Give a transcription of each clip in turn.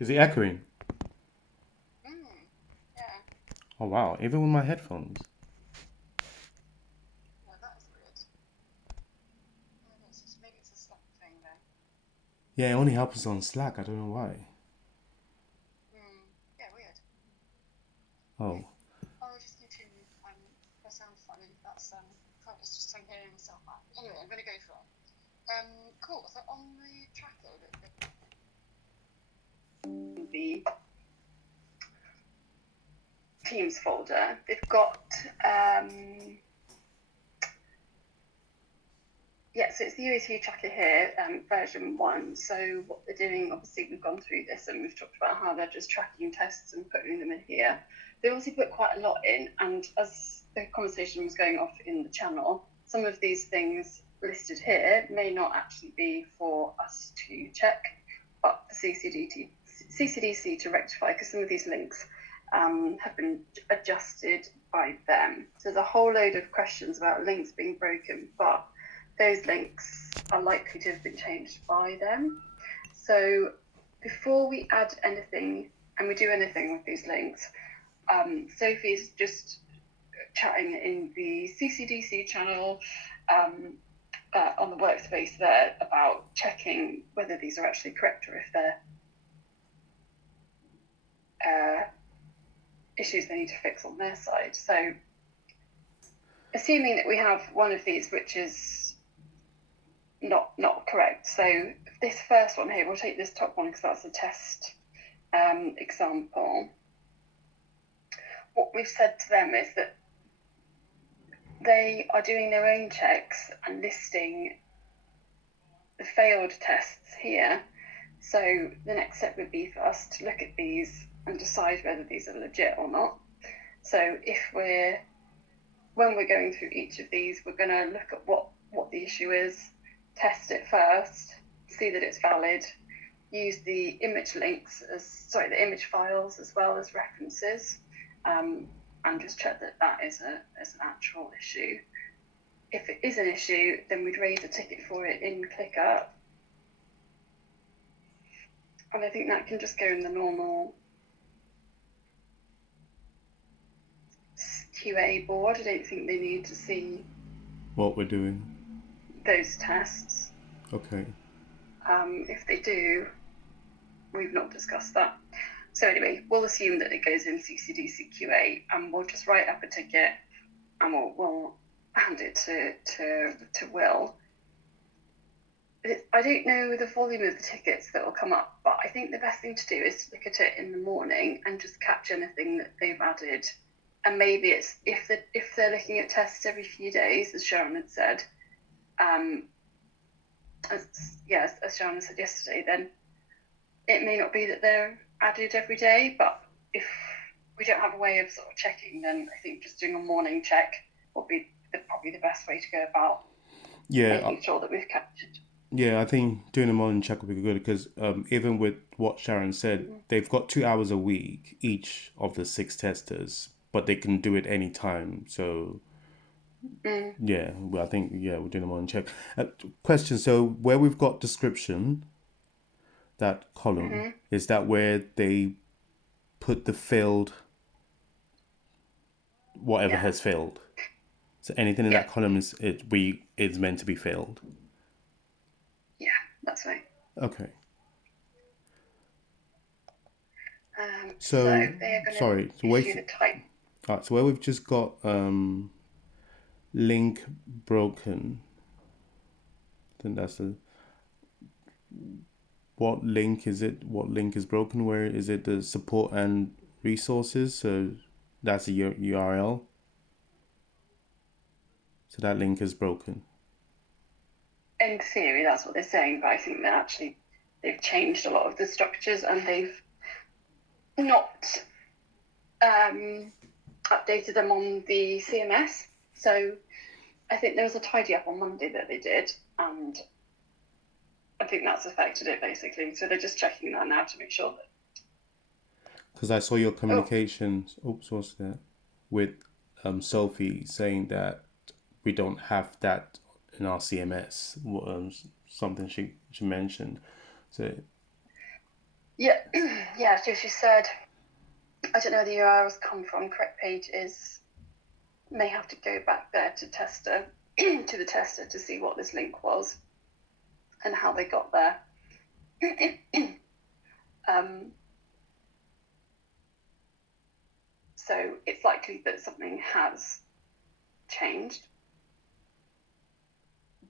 Is it echoing? Yeah. Oh wow, even with my headphones. No, that is weird. Maybe it's a Slack thing then. Yeah, it only happens on Slack. I don't know why. Yeah, weird. Okay. Oh, I'll just continue. That sounds funny. It's just I'm hearing myself back. Anyway, I'm gonna go for it. Cool. So on the tracker, the Teams folder, they've got yeah, so it's the UAT tracker here, version 1. So what they're doing, obviously we've gone through this and we've talked about how they're just tracking tests and putting them in here. They obviously put quite a lot in, and as the conversation was going off in the channel, some of these things listed here may not actually be for us to check, but the CCDC to rectify, because some of these links have been adjusted by them. So there's a whole load of questions about links being broken, but those links are likely to have been changed by them. So before we add anything and we do anything with these links, Sophie's just chatting in the CCDC channel on the workspace there about checking whether these are actually correct or if they're issues they need to fix on their side. So assuming that we have one of these which is not correct. So this first one here, we'll take this top one because that's a test example. What we've said to them is that they are doing their own checks and listing the failed tests here. So the next step would be for us to look at these and decide whether these are legit or not. So when we're going through each of these, we're going to look at what the issue is, test it first, see that it's valid, use the image files as well as references, and just check that is an actual issue. If it is an issue, then we'd raise a ticket for it in ClickUp. And I think that can just go in the normal QA board. I don't think they need to see what we're doing. those tests. Okay. If they do, we've not discussed that. So anyway, we'll assume that it goes in CCDC QA, and we'll just write up a ticket, and we'll hand it to Will. I don't know the volume of the tickets that will come up, but I think the best thing to do is to look at it in the morning and just catch anything that they've added. And maybe it's if they're looking at tests every few days, as Sharon had said, as Sharon said yesterday, then it may not be that they're added every day, but if we don't have a way of sort of checking, then I think just doing a morning check will be probably the best way to go about Yeah, making sure that we've captured. yeah. I think doing a morning check would be good because even with what Sharon said, they've got 2 hours a week each of the 6 testers, but they can do it anytime. So yeah, well, I think we're doing a morning check. Question: so where we've got description, that column is that where they put the failed whatever Yeah, has failed. So anything in yeah, that column is meant to be failed. yeah, that's right. Okay. So So they are going sorry. So to issue the type. so where we've just got link broken. Then that's the what link is it? What link is broken? Where is it? The support and resources. So that's a URL. So that link is broken. In theory, that's what they're saying, but I think that actually they've changed a lot of the structures and they've not updated them on the CMS. So I think there was a tidy up on Monday that they did, and I think that's affected it basically. So they're just checking that now to make sure that. Because I saw your Oh, communications. Oops, what's that? With Sophie saying that we don't have that in our CMS. Something she mentioned. So Yeah, yeah. So she said, I don't know where the URLs come from. Correct page is may have to go back there to tester to the tester to see what this link was and how they got there. So it's likely that something has changed,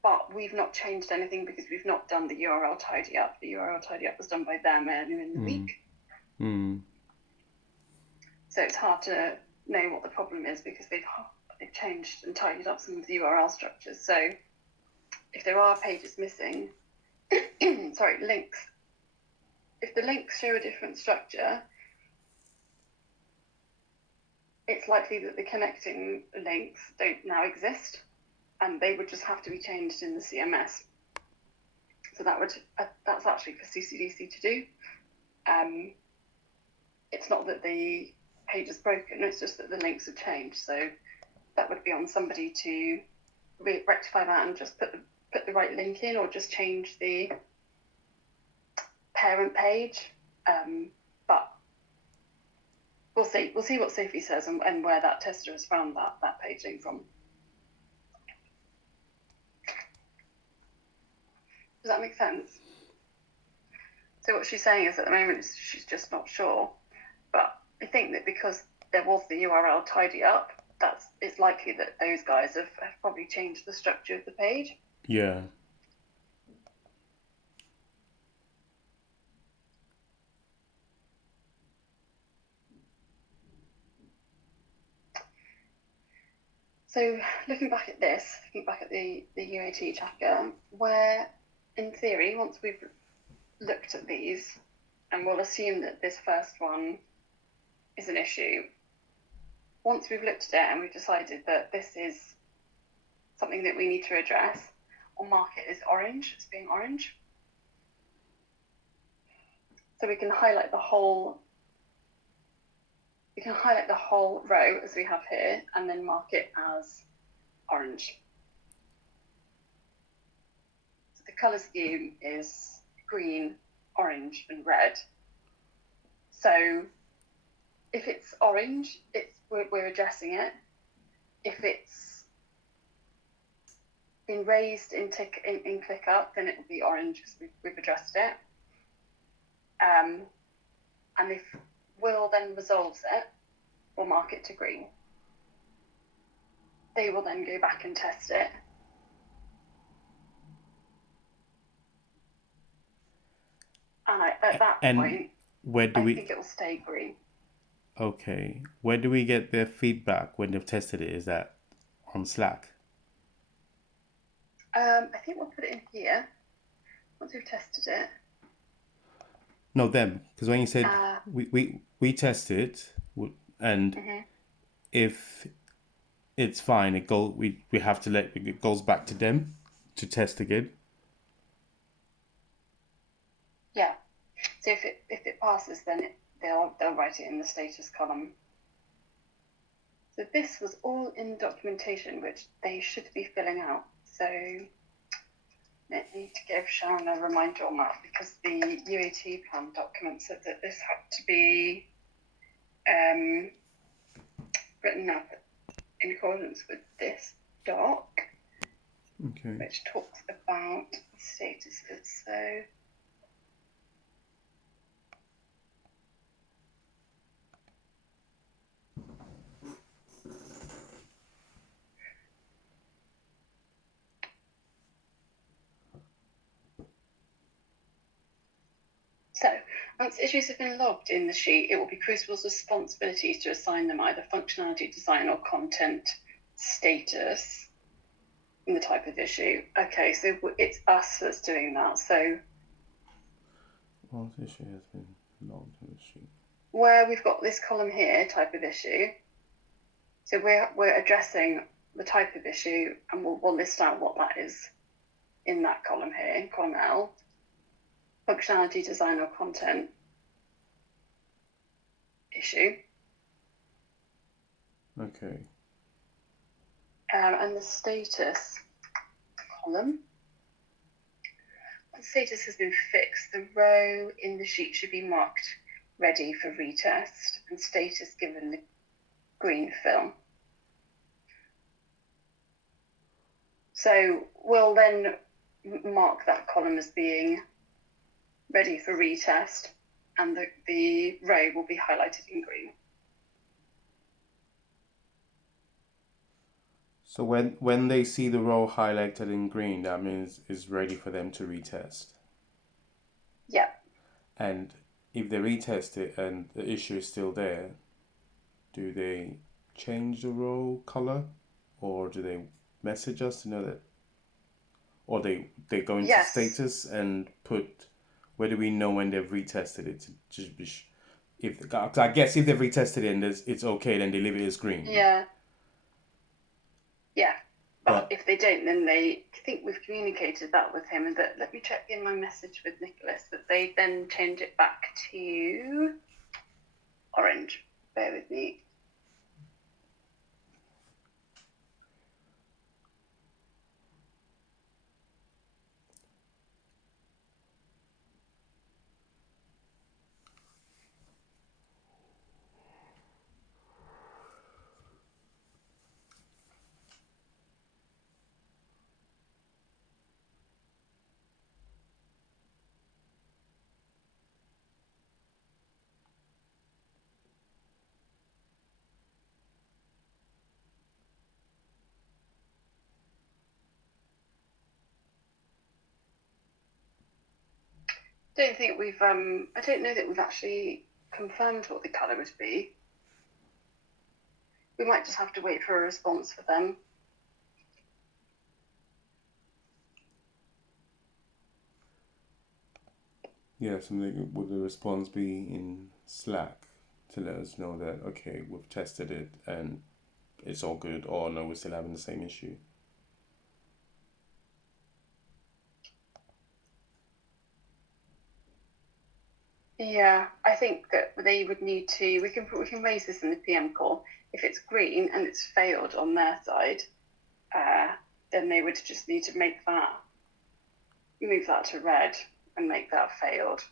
but we've not changed anything because we've not done the URL tidy up. The URL tidy up was done by them earlier in the week. So it's hard to know what the problem is because they've changed and tidied up some of the URL structures. So if there are pages missing, links, if the links show a different structure, it's likely that the connecting links don't now exist and they would just have to be changed in the CMS. So that's actually for CCDC to do. It's not that the page is broken, it's just that the links have changed. So that would be on somebody to rectify that and just put the right link in, or just change the parent page. But we'll see what Sophie says and where that tester has found that page link from. Does that make sense? So what she's saying is at the moment she's just not sure, but I think that because there was the URL tidy up, it's likely that those guys have probably changed the structure of the page. Yeah. So looking back at the UAT tracker, where in theory, once we've looked at these, and we'll assume that this first one is an issue, once we've looked at it and we've decided that this is something that we need to address, we'll mark it as orange, as being orange. So we can highlight the whole row as we have here, and then mark it as orange. So the colour scheme is green, orange, and red. So if it's orange, we're addressing it. If it's been raised in ClickUp, then it will be orange because we've addressed it. And if Will then resolves it, we'll mark it to green. They will then go back and test it. And at that point, where do I think it will stay green. Okay. Where do we get their feedback when they've tested it? Is that on Slack? I think we'll put it in here once we've tested it. No, them. Because when you said we test it, and if it's fine, we have to it goes back to them to test again. Yeah. So if it passes, then they'll write it in the status column. So this was all in documentation, which they should be filling out. So I need to give Sharon a reminder on that, because the UAT plan document said that this had to be written up in accordance with this doc, which talks about statuses. So once issues have been logged in the sheet, it will be Crucible's responsibility to assign them either functionality, design, or content status in the type of issue. Okay, so it's us that's doing that. So once issue has been logged in the sheet, where we've got this column here, type of issue, so we're addressing the type of issue, and we'll list out what that is in that column here, column L. Functionality, design, or content issue. Okay. And the status column the status has been fixed, the row in the sheet should be marked ready for retest and status given the green fill. So we'll then mark that column as being ready for retest, and the row will be highlighted in green. So when they see the row highlighted in green, that means it's ready for them to retest. Yeah. And if they retest it and the issue is still there, do they change the row color, or do they message us to know that, or they go into Yes. status and put, where do we know when they've retested it? If I guess if they've retested it and it's okay, then they leave it as green. Yeah. Yeah. But if they don't, then I think we've communicated that with him, and that, let me check in my message with Nicholas, that they then change it back to orange. Bear with me. I don't know that we've actually confirmed what the colour would be. We might just have to wait for a response for them. Yeah, something would the response be in Slack to let us know that, okay, we've tested it and it's all good, or no, we're still having the same issue? Yeah, I think that they would need to. We can raise this in the PM call. If it's green and it's failed on their side, then they would just need to move that to red and make that failed.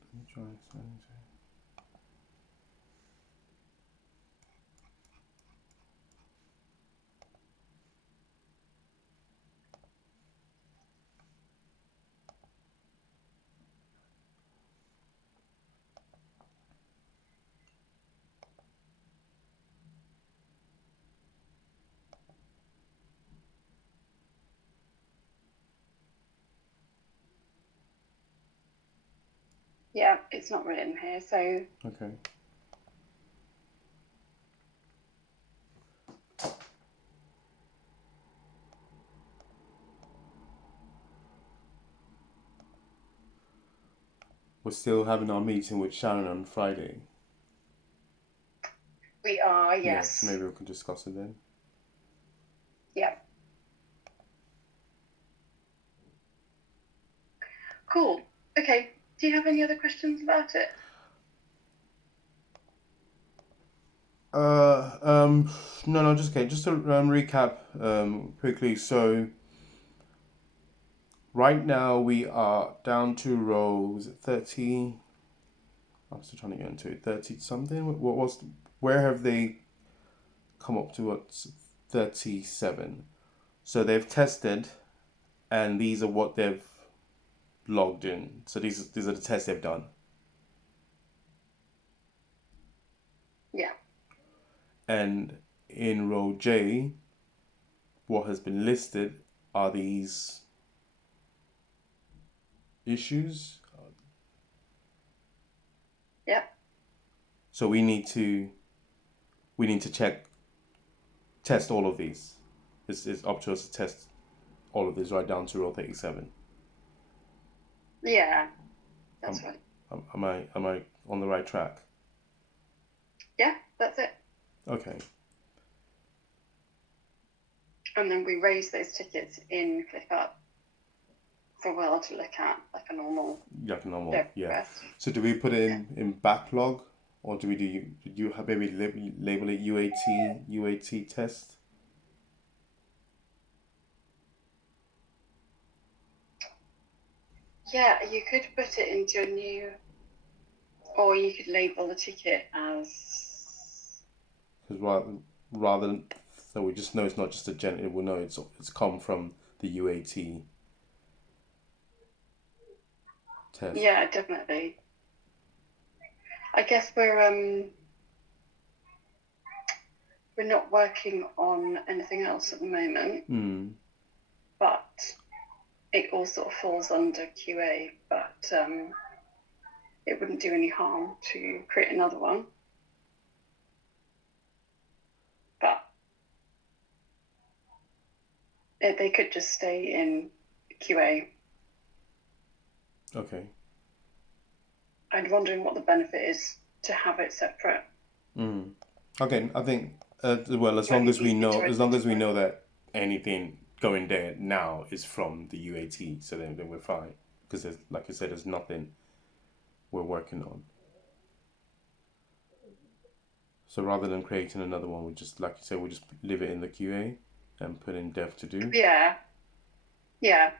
Let me try something. Yeah, it's not written here, so. Okay. We're still having our meeting with Sharon on Friday. We are, yes. Yeah, so maybe we can discuss it then. Yeah. Cool. Okay. Do you have any other questions about it? No, just okay. Just to recap quickly. So right now we are down to rows 30. I'm still trying to get into it. 30 something. Where have they come up to? What's 37? So they've tested, and these are what they've logged in. So these are the tests they've done. Yeah. And in row J, what has been listed are these issues. Yeah. So we need to test all of these. It's up to us to test all of these right down to row 37. Yeah. That's right. Am I on the right track? Yeah, that's it. Okay. And then we raise those tickets in ClickUp for Will to look at, like a normal. Yeah, normal. Yeah. Yeah. Request. So do we put it in backlog Or do we you have maybe label it UAT test? Yeah, you could put it into a new, or you could label the ticket as. Because rather than, so we just know it's not just a gen. We know it's come from the UAT test. Yeah, definitely. I guess we're not working on anything else at the moment, but it all sort of falls under QA. But it wouldn't do any harm to create another one. But they could just stay in QA. Okay. I'm wondering what the benefit is to have it separate. Okay, I think well, as Might long be as we easier to know, as long as we identify. know that anything going there now is from the UAT, so then we're fine. Because there's, like I said, there's nothing we're working on. So rather than creating another one, we just, like you said, we just leave it in the QA and put in dev to do. Yeah, yeah,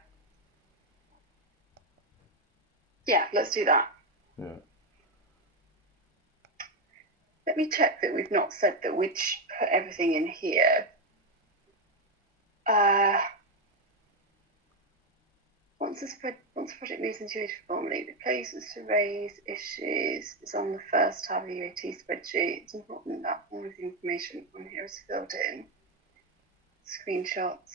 yeah. Let's do that. Yeah. Let me check that we've not said that we'd put everything in here. Once the project moves into UAT formally, the place is to raise issues is on the first tab of the UAT spreadsheet. It's important that all of the information on here is filled in. Screenshots.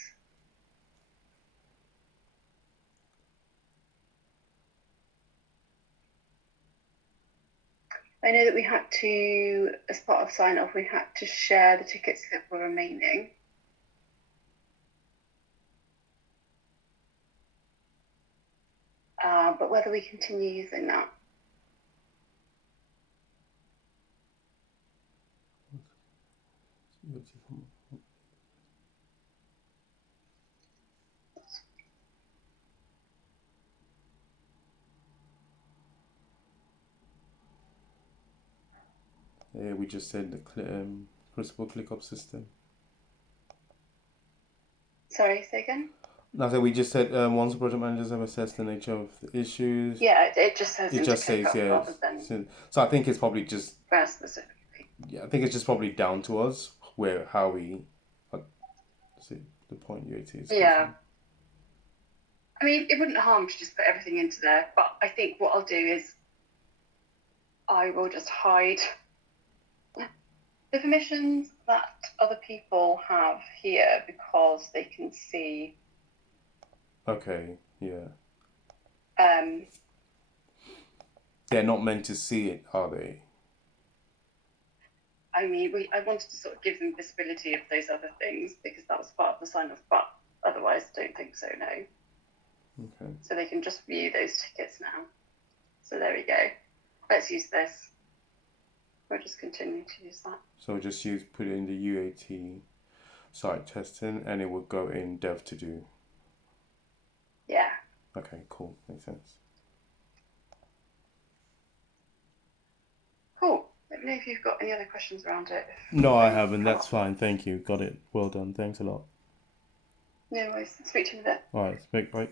I know that we had to, as part of sign off, we had to share the tickets that were remaining. But whether we continue using that. Yeah, we just said the principal ClickUp system. Sorry, say again? No, so we just said once the project managers have assessed the nature of the issues, Yeah, it just says it into just says ClickUp yeah. rather than So I think it's probably just first specifically. yeah. I think it's just probably down to us where how we see the point UAT is Yeah. concerned. I mean, it wouldn't harm to just put everything into there, but I think what I'll do is I will just hide the permissions that other people have here because they can see. Okay, yeah. Um, They're not meant to see it, are they? I mean, I wanted to sort of give them visibility of those other things because that was part of the sign off, but otherwise, I don't think so, no. Okay. So they can just view those tickets now. So there we go. Let's use this. We'll just continue to use that. So just put it in the UAT site testing and it will go in dev to do. Yeah. Okay, cool. Makes sense. Cool. Let me know if you've got any other questions around it. No, I haven't. That's fine. Thank you. Got it. Well done. Thanks a lot. No worries. Speak to you in a bit. All right. Speak. Bye.